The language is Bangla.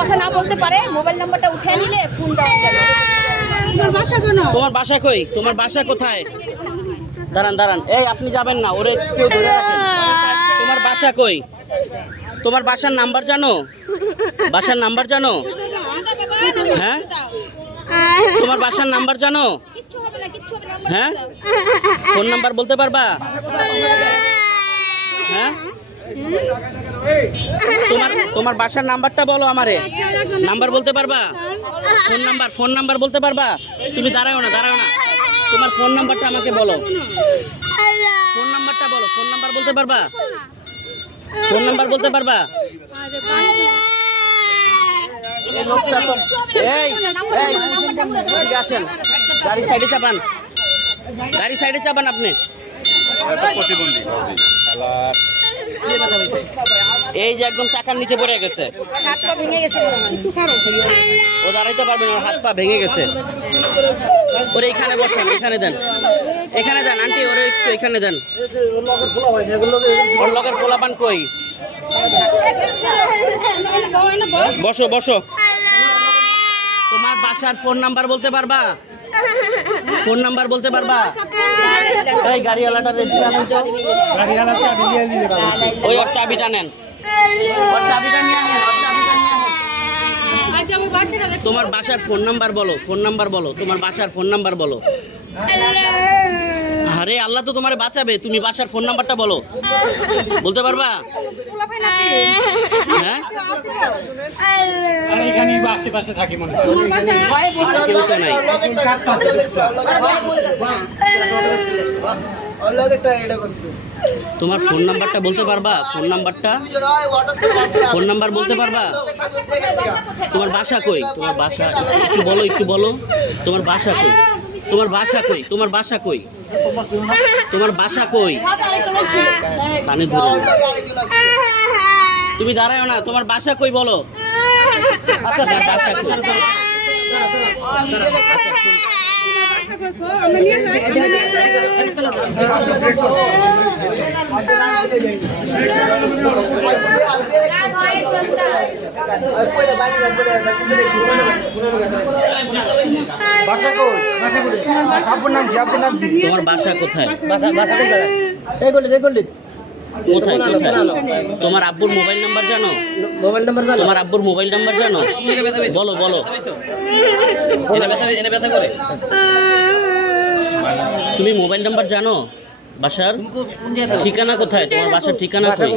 কথা না বলতে পারে, মোবাইল নাম্বারটা উঠে নিলে ফোন দেওয়া যাবে। তোমার বাসা কই? তোমার বাসা কোথায়? দাঁড়ান দাঁড়ান, এই আপনি যাবেন না, ওরে কেউ ধরে রাখেন। তোমার বাসা কই? তোমার বাসার নাম্বার জানো? বাসার নাম্বার জানো? হ্যাঁ, তোমার বাসার নাম্বার জানো? হ্যাঁ, ফোন নাম্বার বলতে পারবা? হ্যাঁ, তোমার বাসার নাম্বারটা বলো আমারে। নাম্বার বলতে পারবা? ফোন নাম্বার বলতে পারবা? তুমি দাঁড়াও না, তোমার ফোন নাম্বারটা আমাকে বলো। ফোন নাম্বারটা বলো। ফোন নাম্বার বলতে পারবা? ফোন নাম্বার বলতে পারবা? এই লোকটা তো এদিকে আসেন, গাড়ি সাইডে চাপান, আপনি। এই যে একদম চাকার নিচে পড়ে গেছে, ও দাঁড়াইতে পারবে না, হাত পা ভেঙে গেছে। ওরে এখানে বসেন, এখানে দেন আন্টি, ওরে একটু এখানে দেন। ওর লগের পোলাপান কই? বসো। তোমার বাসার ফোন নাম্বার বলতে পারবা? ফোন নাম্বার বলতে পারবা? এই গাড়িওয়ালাটা রেডি আনেন তো, ওই ওর চাবিটা নেন, তোমার বাসার ফোন নাম্বার বলো। তোমার বাসার ফোন নাম্বার বলো। আরে আল্লাহ তো তোমারে বাঁচাবে, তুমি বাসার ফোন নাম্বারটা বলো। বলতে পারবা? হ্যাঁ, আশেপাশে থাকি মনে হয়, কেউ তো নাই। তোমার ফোন নাম্বারটা বলতে পারবা? ফোন নাম্বার বলতে পারবা? তোমার বাসা কই? একটু বলো তোমার বাসা কই? কানে ধরে তুমি দাঁড়াও না, তোমার বাসা কই বলো। তোমার বাসা কোথায়? কোথায়? তোমার আব্বুর মোবাইল নাম্বার জানো? তোমার আব্বুর মোবাইল নাম্বার জানো? বলো। তুমি মোবাইল নাম্বার জানো? বাসার ঠিকানা কোথায়? তোমার বাসার ঠিকানা কই?